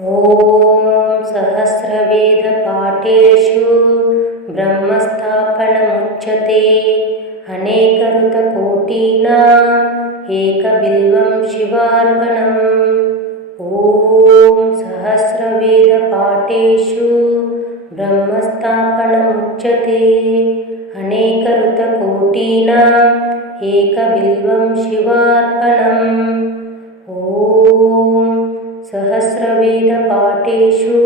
ॐ सहस्रवेदपाठेषु ब्रह्मस्थापनमुच्यते अनेकऋतकोटीनाम् एकबिल्वं शिवार्पणम्। ॐ सहस्रवेदपाठेषु ब्रह्मस्थापनमुच्यते अनेकऋतकोटीनाम् एकबिल्वं शिवार्पणम्। ॐ सहस्रवेदपाठेषु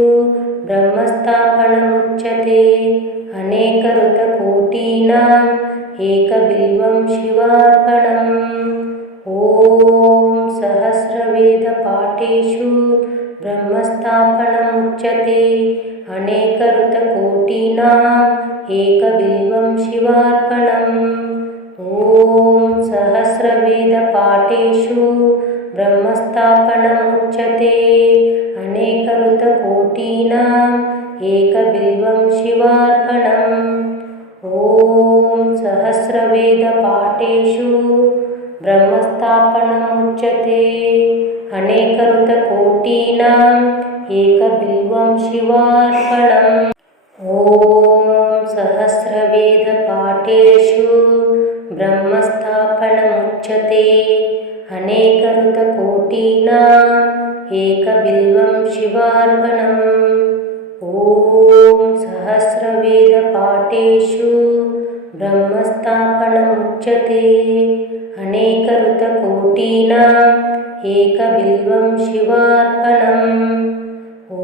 ब्रह्मस्थापनमुच्यते अनेकऋतकोटीनाम् एकबिल्वं शिवार्पणम्। ॐ सहस्रवेदपाठेषु ब्रह्मस्थापनमुच्यते अनेकऋतकोटीनाम् एकबिल्वं शिवार्पणम्। ॐ सहस्रवेदपाठेषु ब्रह्मस्थापनमुच्यते अनेकऋतकोटीनाम् एकबिल्वं शिवार्पणम्। ॐ सहस्रवेदपाठेषु ब्रह्मस्थापनमुच्यते अनेकऋतकोटीनाम् एकबिल्वं शिवार्पणम्। ॐ सहस्रवेदपाठेषु ब्रह्मस्थापनमुच्यते अनेकऋतकोटीनाम् एकबिल्वं शिवार्पणम्। ॐ सहस्रवेदपाठेषु ब्रह्मस्थापनमुच्यते अनेकऋतकोटीनाम् एकबिल्वं शिवार्पणम्। ॐ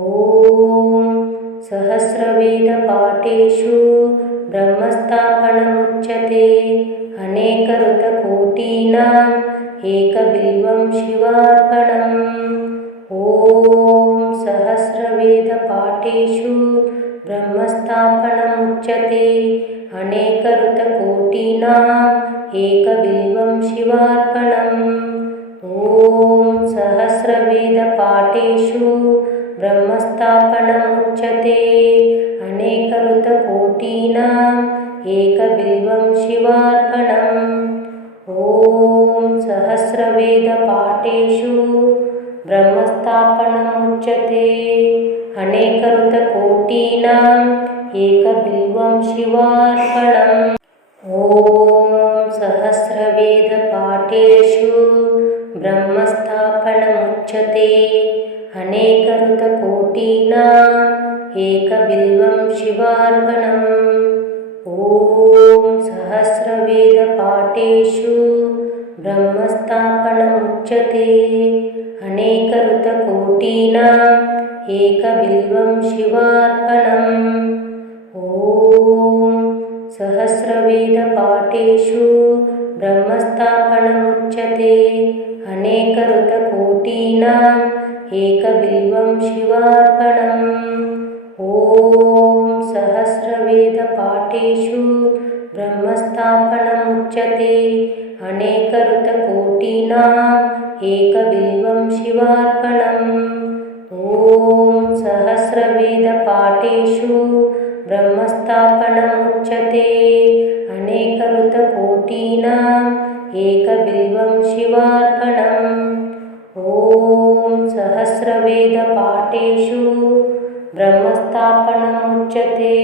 सहस्रवेदपाठेषु ब्रह्मस्थापनमुच्यते अनेकऋतकोटीनाम् एकबिल्वं शिवार्पणम्। ॐ सहस्रवेदपाठेषु ब्रह्मस्थापनमुच्यते अनेकऋतकोटीनाम् एकबिल्वं शिवार्पणम्। ॐ सहस्रवेदपाठेषु ब्रह्मस्थापनमुच्यते अनेकऋतकोटीनाम् एकबिल्वं शिवार्पणम्। ॐ सहस्रवेदपाठेषु ब्रह्मस्थापनमुच्यते अनेकऋतकोटीनाम् एकबिल्वं शिवार्पणम्। ॐ सहस्रवेदपाठेषु ब्रह्मस्थापनमुच्यते अनेकऋतकोटीनाम् एकबिल्वं शिवार्पणम्। ॐ सहस्रवेदपाठेषु ब्रह्मस्थापनमुच्यते अनेकऋतकोटीनाम् एकबिल्वं शिवार्पणम्। ॐ सहस्रवेदपाठेषु ब्रह्मस्थापनमुच्यते अनेकऋतकोटीनाम् एकबिल्वं शिवार्पणम्। ॐ सहस्रवेदपाठेषु ब्रह्मस्थापनमुच्यते अनेकऋतकोटीनाम् एकबिल्वं शिवार्पणम्। ॐ सहस्रवेदपाठेषु ब्रह्मस्थापनमुच्यते अनेकऋतकोटीनाम् एकबिल्वं शिवार्पणम्। ॐ सहस्रवेदपाठेषु ब्रह्मस्थापनमुच्यते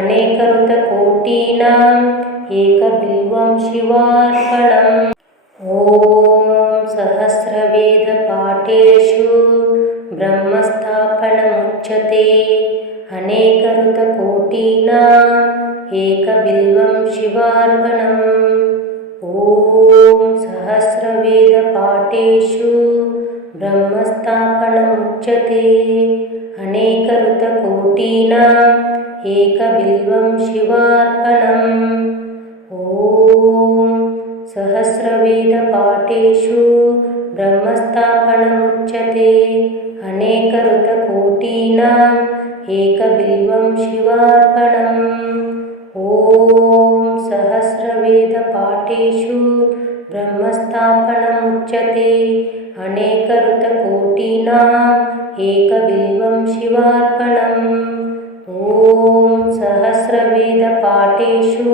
अनेकऋतकोटीनाम् एकबिल्वं शिवार्पणम्। ॐ सहस्रवेदपाठेषु ब्रह्मस्थापनमुच्यते अनेकऋतकोटीनाम् एकबिल्वं शिवार्पणम्। ॐ सहस्रवेदपाठेषु ब्रह्मस्थापनमुच्यते अनेकऋतकोटीनाम् एकबिल्वं शिवार्पणम्। ॐ सहस्रवेदपाठेषु ब्रह्मस्थापनमुच्यते अनेकऋतकोटीनाम् एकबिल्वं शिवार्पणम्। ॐ सहस्रवेदपाठेषु ब्रह्मस्थापनमुच्यते अनेकऋतकोटीनाम् एकबिल्वं शिवार्पणम्। ॐ सहस्रवेदपाठेषु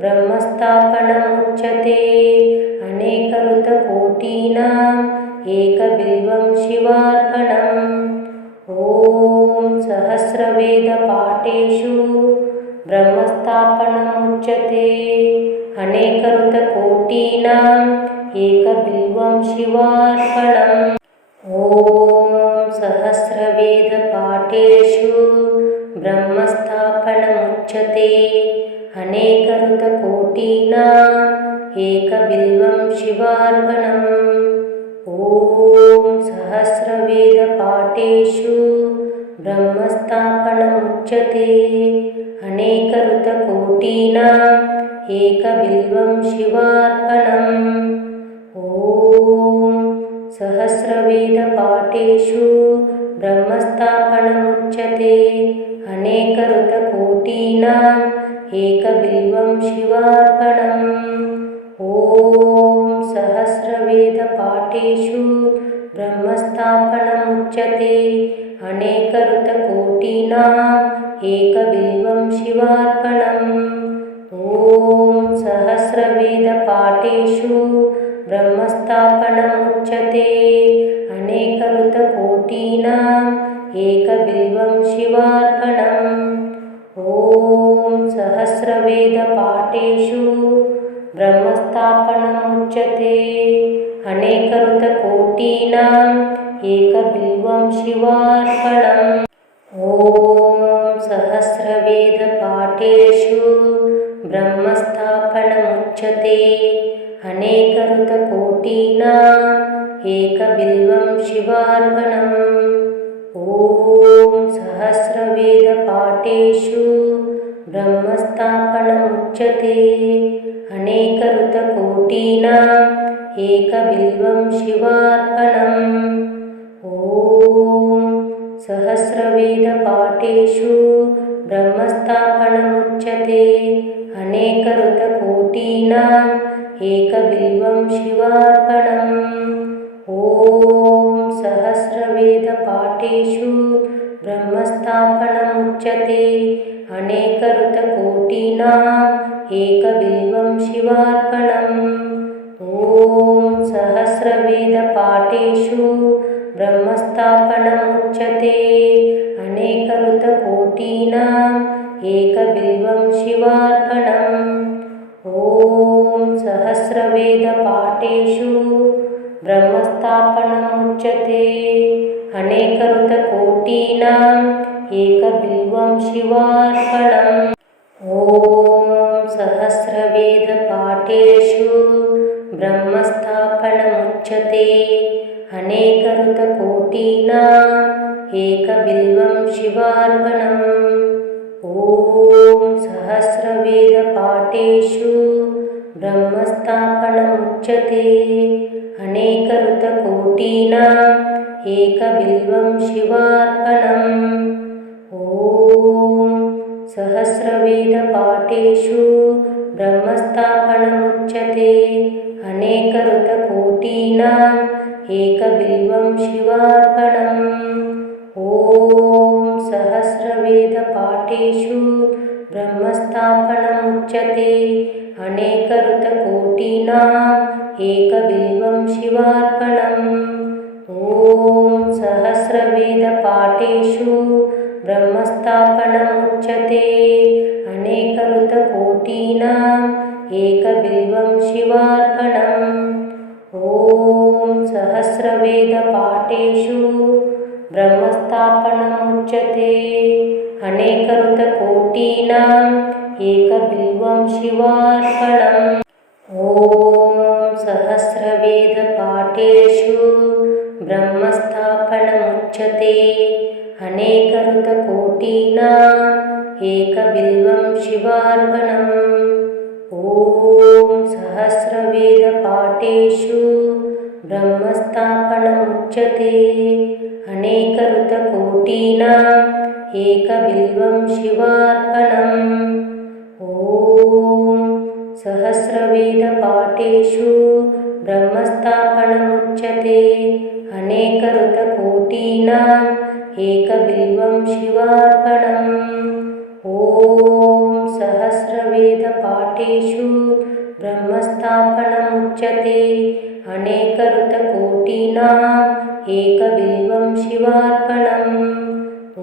ब्रह्मस्थापनमुच्यते अनेकऋतकोटीनाम् एकबिल्वं शिवार्पणम्। एकबिल्वमशिवार्पणमुच्यते अनेकऋतकोटीनाम् एकबिल्वं शिवार्पणम्। ॐ सहस्रवेदपाठेषु ब्रह्मस्थापनमुच्यते अनेकऋतकोटीनाम् एकबिल्वं शिवार्पणम्। ॐ सहस्रवेदपाठेषु ब्रह्मस्थापनमुच्यते अनेकऋतकोटीनाम् एकबिल्वं शिवार्पणम्। ॐ सहस्रवेदपाठेषु ब्रह्मस्थापनमुच्यते अनेकऋतकोटीनाम् एकबिल्वं शिवार्पणम्। ॐ सहस्रवेदपाठेषु ब्रह्मस्थापनमुच्यते अनेकऋतकोटीनाम् एकबिल्वं शिवार्पणम्। ॐ सहस्रवेदपाठेषु ब्रह्मस्थापनमुच्यते अनेकऋतकोटीनाम् एकबिल्वं शिवार्पणम्। ॐ सहस्रवेदपाठेषु ब्रह्मस्थापनमुच्यते अनेकऋतकोटीनाम् एकबिल्वं शिवार्पणम्। ॐ सहस्रवेदपाठेषु ब्रह्मस्थापनमुच्यते अनेकऋतकोटीनाम् एकबिल्वं शिवार्पणम्। ॐ सहस्रवेदपाठेषु ब्रह्मस्थापनमुच्यते अनेकऋतकोटीनाम् एकबिल्वं शिवार्पणम्। ॐ सहस्रवेदपाठेषु ब्रह्मस्थापनमुच्यते अनेकऋतकोटीनाम् एकबिल्वं शिवार्पणम्। ॐ सहस्रवेदपाठेषु ब्रह्मस्थापनमुच्यते अनेकऋतकोटीनाम् एकबिल्वं शिवार्पणम्। ॐ सहस्रवेदपाठेषु ब्रह्मस्थापनमुच्यते अनेकऋतकोटीनाम् एकबिल्वं शिवार्पणम्। ॐ सहस्रवेदपाठेषु ब्रह्मस्थापनमुच्यते अनेकऋतकोटीनाम् एकबिल्वं शिवार्पणम्। ॐ सहस्रवेदपाठेषु ब्रह्मस्थापनमुच्यते अनेकऋतकोटीनाम् एकबिल्वं शिवार्पणम्। ॐ सहस्रवेदपाठेषु ब्रह्मस्थापनमुच्यते अनेकऋतकोटीनाम् एकबिल्वं शिवार्पणम्। ॐ सहस्रवेदपाठेषु ब्रह्मस्थापनमुच्यते अनेकऋतकोटीनाम् एकबिल्वं शिवार्पणम्। ॐ सहस्रवेदपाठेषु ब्रह्मस्थापनमुच्यते अनेकऋतकोटीनाम् एकबिल्वं शिवार्पणम्। ॐ सहस्रवेदपाठेषु ब्रह्मस्थापनमुच्यते अनेकऋतकोटीनाम् एकबिल्वं शिवार्पणम्। ॐ सहस्रवेदपाठेषु ब्रह्मस्थापनमुच्यते अनेकऋतकोटीनाम् एकबिल्वं शिवार्पणम्। ॐ सहस्रवेदपाठेषु ब्रह्मस्थापनमुच्यते अनेकऋतकोटीनाम् एकबिल्वं शिवार्पणम्। ॐ सहस्रवेदपाठेषु ब्रह्मस्थापनमुच्यते अनेकऋतकोटीनाम् एकबिल्वं शिवार्पणम्। ॐ सहस्रवेदपाठेषु ब्रह्मस्थापनमुच्यते अनेकऋतकोटीनाम् एकबिल्वं शिवार्पणम्। ॐ सहस्रवेदपाठेषु ब्रह्मस्थापनमुच्यते अनेकऋतकोटीनाम् एकबिल्वं शिवार्पणम्। ॐ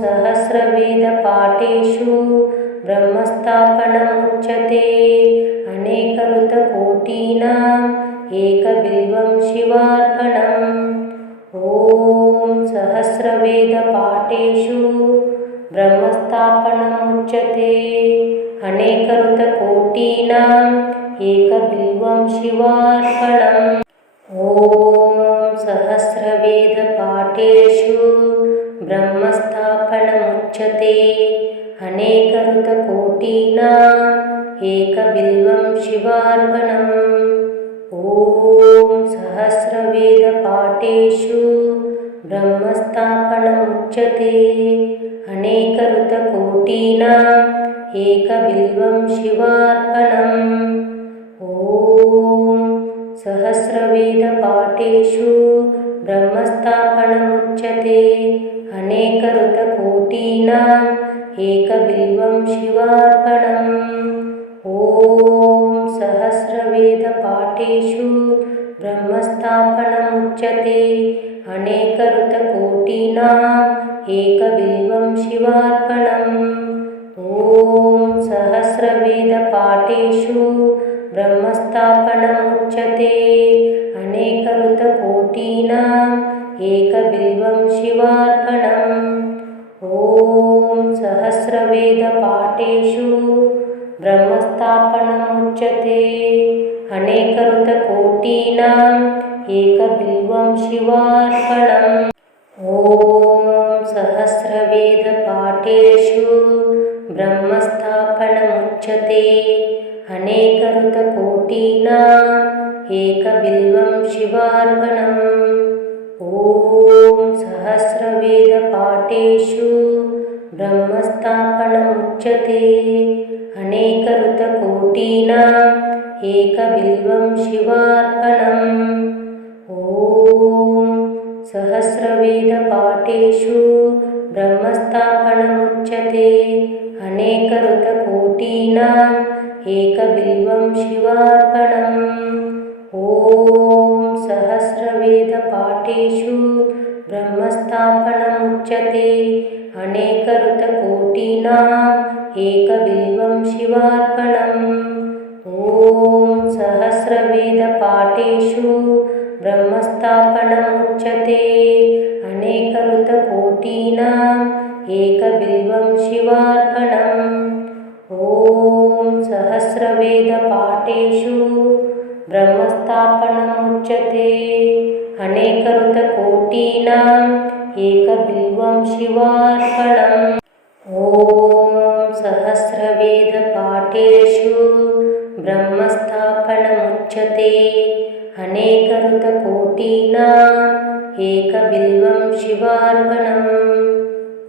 सहस्रवेदपाठेषु ब्रह्मस्थापनमुच्यते अनेकऋतकोटीनाम् एकबिल्वं शिवार्पणम् ॐ सहस्रवेदपाठेषु ब्रह्मस्थापनमुच्यते अनेकऋतकोटीनाम् एकबिल्वं शिवार्पणम् ॐ सहस्रवेदपाठेषु ब्रह्मस्थापनमुच्यते अनेकऋतकोटीनाम् एकबिल्वं शिवार्पणम् ॐ सहस्रवेदपाठेषु ब्रह्मस्थापनमुच्यते अनेकऋतकोटीनाम् एकबिल्वं शिवार्पणम् ॐ सहस्रवेदपाठेषु ब्रह्मस्थापनमुच्यते अनेकऋतकोटीनाम् एकबिल्वं शिवार्पणम् ॐ सहस्रवेदपाठेषु ब्रह्मस्थापनमुच्यते अनेकऋतकोटीनाम् एकबिल्वं शिवार्पणम् ॐ सहस्रवेदपाठेषु ब्रह्मस्थापनमुच्यते अनेकऋतकोटीनाम् एकबिल्वं शिवार्पणम् ॐ सहस्रवेदपाठेषु ब्रह्मस्थापनमुच्यते अनेकऋतकोटीनाम् एकबिल्वं शिवार्पणम् ॐ सहस्रवेदपाठेषु ब्रह्मस्थापनमुच्यते अनेकऋतकोटीनाम् एकबिल्वं शिवार्पणम् ॐ सहस्रवेदपाठेषु ब्रह्मस्थापनमुच्यते अनेकऋतकोटीनाम् एकबिल्वं शिवार्पणम् ॐ सहस्रवेदपाठेषु ब्रह्मस्थापनमुच्यते अनेकऋतकोटीनाम् एकबिल्वं शिवार्पणम् ॐ सहस्रवेदपाठेषु ब्रह्मस्थापनमुच्यते अनेकऋतकोटीनाम् एकबिल्वं शिवार्पणम् ॐ सहस्रवेदपाठेषु ब्रह्मस्थापनमुच्यते अनेकऋतकोटीनाम् एकबिल्वं शिवार्पणम् ॐ सहस्रवेदपाठेषु ब्रह्मस्थापनमुच्यते अनेकऋतकोटीनाम् एकबिल्वं शिवार्पणम् ॐ सहस्रवेदपाठेषु ब्रह्मस्थापनमुच्यते अनेकऋतकोटीनाम् एकबिल्वं शिवार्पणम्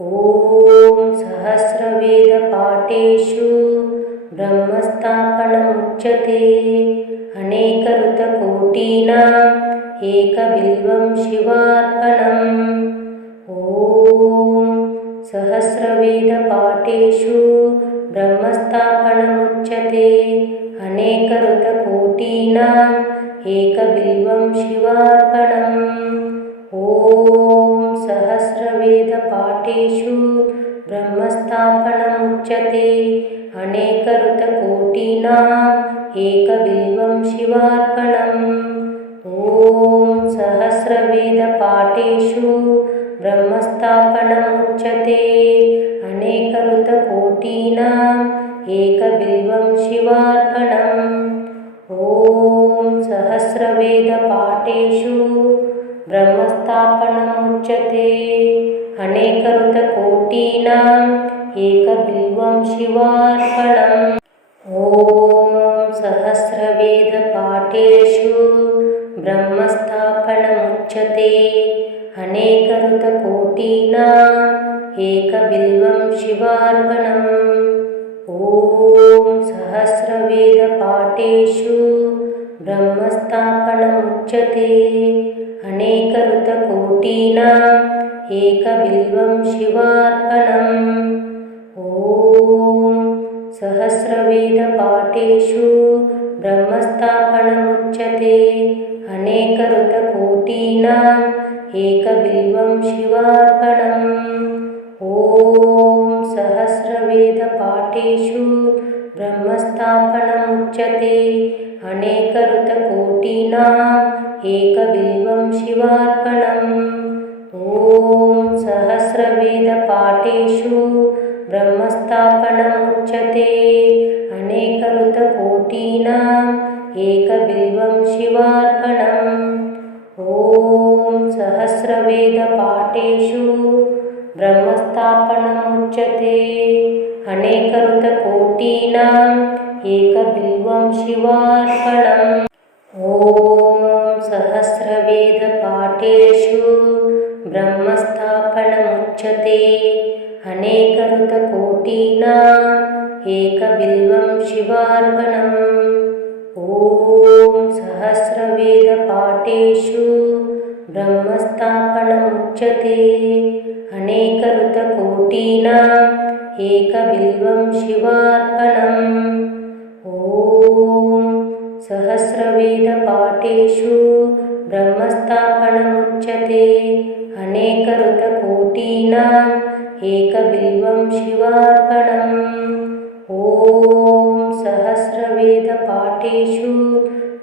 ॐ सहस्रवेदपाठेषु ब्रह्मस्थापनमुच्यते अनेकऋतकोटीनाम् एकबिल्वं शिवार्पणम् ॐ सहस्रवेदपाठेषु ब्रह्मस्थापनमुच्यते अनेकऋतकोटीनाम् एकबिल्वं शिवार्पणम् ॐ सहस्रवेदपाठेषु ब्रह्मस्थापनमुच्यते अनेकऋतकोटीनाम् एकबिल्वं शिवार्पणम् ॐ सहस्रवेदपाठेषु ब्रह्मस्थापनमुच्यते अनेकऋतकोटीनाम् एकबिल्वं शिवार्पणम् ॐ सहस्रवेदपाठेषु ब्रह्मस्थापनमुच्यते अनेकऋतकोटीनाम् एकबिल्वं शिवार्पणम् ॐ सहस्रवेदपाठेषु ब्रह्मस्थापनमुच्यते अनेकऋतकोटीनाम् एकबिल्वं शिवार्पणम् ॐ सहस्रवेदपाठेषु ब्रह्मस्थापनमुच्यते अनेकऋतकोटीनाम् एकबिल्वं शिवार्पणम् ॐ सहस्रवेदपाठेषु ब्रह्मस्थापनमुच्यते अनेकऋतकोटीनाम् एकबिल्वं शिवार्पणम् ॐ सहस्रवेदपाठेषु पाठेषु ब्रह्मस्थापनमुच्यते अनेकऋतकोटीनाम् एकबिल्वं शिवार्पणम्। ॐ सहस्रवेदपाठेषु ब्रह्मस्थापनमुच्यते अनेकऋतकोटीनाम् एकबिल्वं शिवार्पणम्। ॐ सहस्रवेदपाठेषु ब्रह्मस्थापनमुच्यते अनेकऋतकोटीनाम् एकबिल्वं शिवार्पणम्। ॐ सहस्रवेदपाठेषु ब्रह्मस्थापनमुच्यते अनेकऋतकोटीनाम् एकबिल्वं शिवार्पणम्। ॐ सहस्रवेदपाठेषु ब्रह्मस्थापनमुच्यते अनेकऋतकोटीनाम् एकबिल्वं शिवार्पणम्। ॐ सहस्रवेदपाठेषु ब्रह्मस्थापनमुच्यते अनेकऋतकोटीनाम् एकबिल्वं शिवार्पणम्। ॐ सहस्रवेदपाठेषु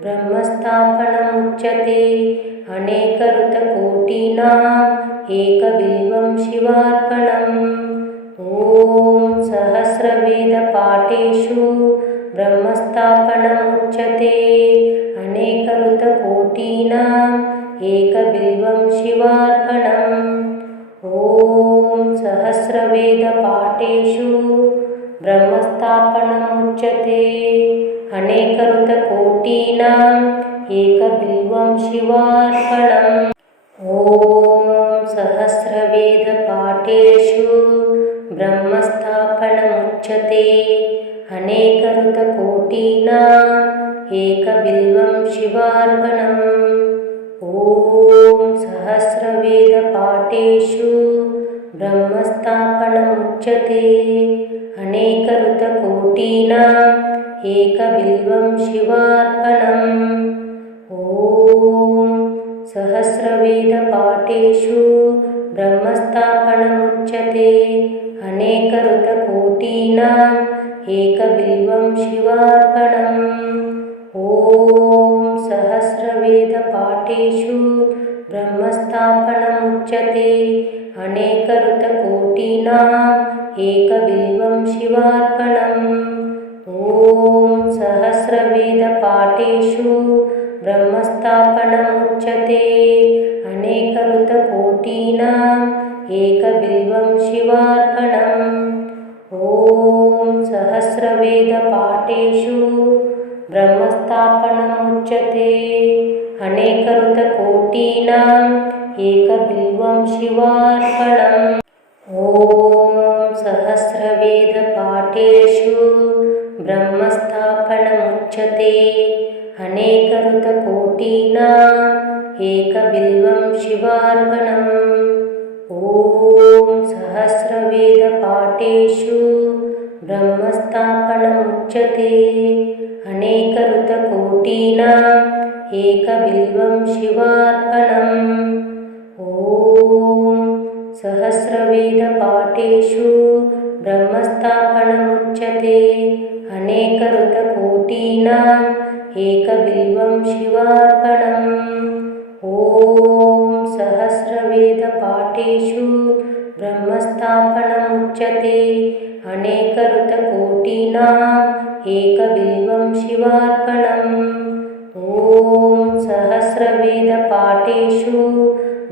ब्रह्मस्थापनमुच्यते अनेकऋतकोटीनाम् एकबिल्वं शिवार्पणम्। ॐ सहस्रवेदपाठेषु ब्रह्मस्थापनमुच्यते अनेकऋतकोटीनाम् एकबिल्वं शिवार्पणम्। ॐ सहस्रवेदपाठेषु ब्रह्मस्थापनमुच्यते अनेकऋतकोटीनाम् एकबिल्वं शिवार्पणम्। ॐ सहस्रवेदपाठेषु ब्रह्मस्थापनमुच्यते अनेकऋतकोटीनाम् एकबिल्वं शिवार्पणम्। ॐ सहस्रवेदपाठेषु ब्रह्मस्थापनमुच्यते अनेकऋतकोटीनाम् एकबिल्वं शिवार्पणम्। ॐ सहस्रवेदपाठेषु ब्रह्मस्थापनमुच्यते अनेकऋतकोटीनाम् एकबिल्वं शिवार्पणम्। ॐ सहस्रवेदपाठेषु ब्रह्मस्थापनमुच्यते अनेकऋतकोटीनाम् एकबिल्वं शिवार्पणम्। ॐ सहस्रवेदपाठेषु ब्रह्मस्थापनमुच्यते अनेकऋतकोटीनाम् एकबिल्वं शिवार्पणम्। ॐ सहस्रवेदपाठेषु ब्रह्मस्थापनमुच्यते अनेकऋतकोटीनाम् एकबिल्वं शिवार्पणम्। ॐ सहस्रवेदपाठेषु ब्रह्मस्थापनमुच्यते अनेकऋतकोटीनाम् एकबिल्वं शिवार्पणम्। ॐ सहस्रवेदपाठेषु ब्रह्मस्थापनमुच्यते अनेकऋतकोटीनाम् एकबिल्वं शिवार्पणम्। ॐ सहस्रवेदपाठेषु ब्रह्मस्थापनमुच्यते अनेकऋतकोटीनाम् एकबिल्वं शिवार्पणम्। ॐ सहस्रवेदपाठेषु ब्रह्मस्थापनमुच्यते अनेकऋतकोटीनाम् एकबिल्वं शिवार्पणम्। ॐ सहस्रवेदपाठेषु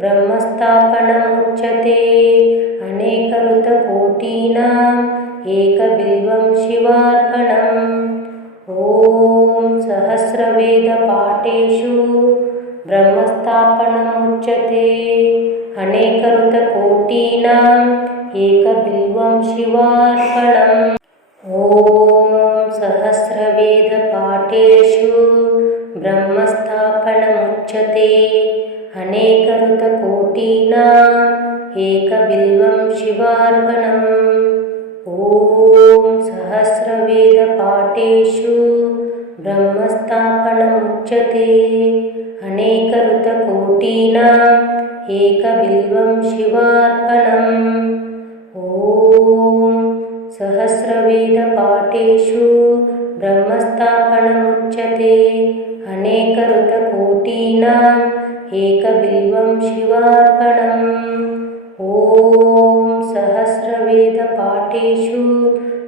ब्रह्मस्थापनमुच्यते अनेकऋतकोटीनाम् एकबिल्वं शिवार्पणम्। ॐ सहस्रवेदपाठेषु ब्रह्मस्थापनमुच्यते अनेकऋतकोटीनाम् एकबिल्वं शिवार्पणम्। ॐ सहस्रवेदपाठेषु ब्रह्मस्थापनमुच्यते अनेकऋतकोटीनाम् एकबिल्वं शिवार्पणम्। ॐ सहस्रवेदपाठेषु ब्रह्मस्थापनमुच्यते अनेकऋतकोटीनाम् एकबिल्वं शिवार्पणम्। ॐ सहस्रवेदपाठेषु पाठेषु ब्रह्मस्थापनमुच्यते अनेकऋतकोटीनाम् एकबिल्वं शिवार्पणम्। ॐ सहस्रवेदपाठेषु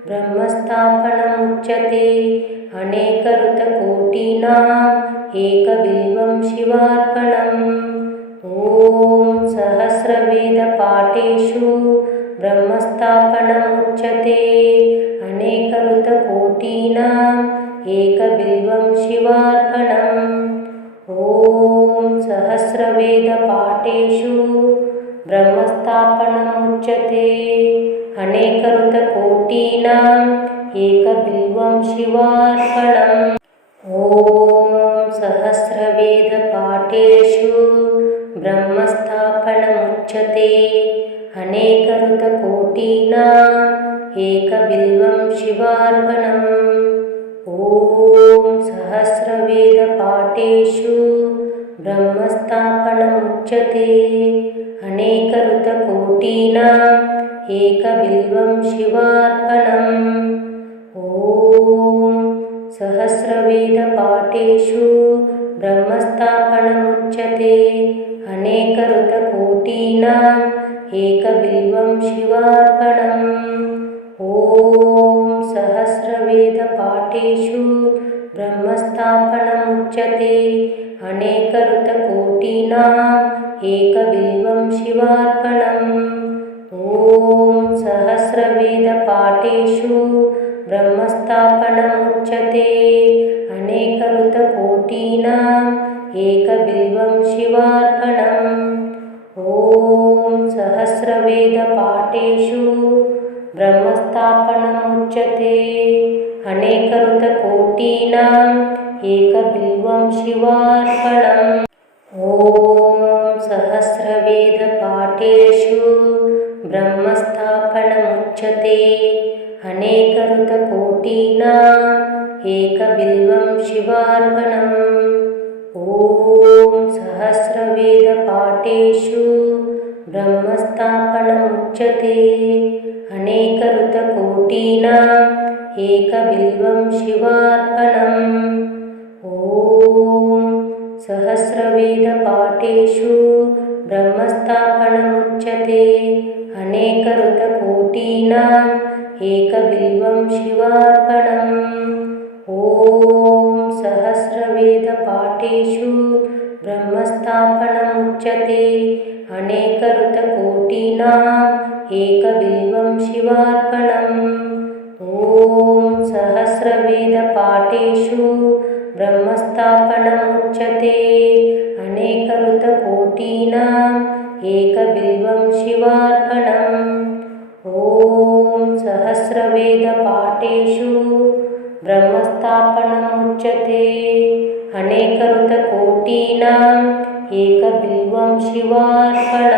ब्रह्मस्थापनमुच्यते अनेकऋतकोटीनाम् एकबिल्वं शिवार्पणम्। ॐ सहस्रवेदपाठेषु ब्रह्मस्थापनमुच्यते अनेकऋतकोटीनाम् एकबिल्वं शिवार्पणम्। ॐ सहस्रवेदपाठेषु ब्रह्मस्थापनमुच्यते अनेकऋतकोटीनाम् एकबिल्वं शिवार्पणम्। ॐ सहस्रवेदपाठेषु ब्रह्मस्थापनमुच्यते अनेकऋतकोटीनाम् एकबिल्वं शिवार्पणम्। ॐ सहस्रवेदपाठेषु ब्रह्मस्थापनमुच्यते अनेकऋतकोटीनाम् एकबिल्वं शिवार्पणम्। ॐ सहस्रवेदपाठेषु ब्रह्मस्थापनमुच्यते अनेकऋतकोटीनाम् एकबिल्वं शिवार्पणम्। ॐ सहस्रवेदपाठेषु ब्रह्मस्थापनमुच्यते अनेकऋतकोटीनाम् एकबिल्वं शिवार्पणम्। ॐ सहस्रवेदपाठेषु ब्रह्मस्थापनमुच्यते अनेकऋतकोटीनाम् एकबिल्वं शिवार्पणम्। ॐ सहस्रवेदपाठेषु ब्रह्मस्थापनमुच्यते अनेकऋतकोटीनाम् एकबिल्वं शिवार्पणम्। ॐ सहस्रवेदपाठेषु ब्रह्मस्थापनमुच्यते अनेकऋतकोटीनाम् एकबिल्वं शिवार्पणम्। ॐ सहस्रवेदपाठेषु ब्रह्मस्थापनमुच्यते अनेकऋतकोटीनाम् एकबिल्वं शिवार्पणम्। ॐ सहस्रवेदपाठेषु ब्रह्मस्थापनमुच्यते अनेकऋतकोटीनाम् एकबिल्वं शिवार्पणम्। ॐ सहस्रवेदपाठेषु ब्रह्मस्थापनमुच्यते अनेकऋतकोटीनाम् एकबिल्वं शिवार्पणम्। ॐ सहस्रवेदपाठेषु ब्रह्मस्थापनमुच्यते अनेकऋतकोटीनाम् एकबिल्वं शिवार्पणम्। ॐ सहस्रवेदपाठेषु ब्रह्मस्थापनमुच्यते अनेकऋतकोटीनाम् एकबिल्वं शिवार्पणम्।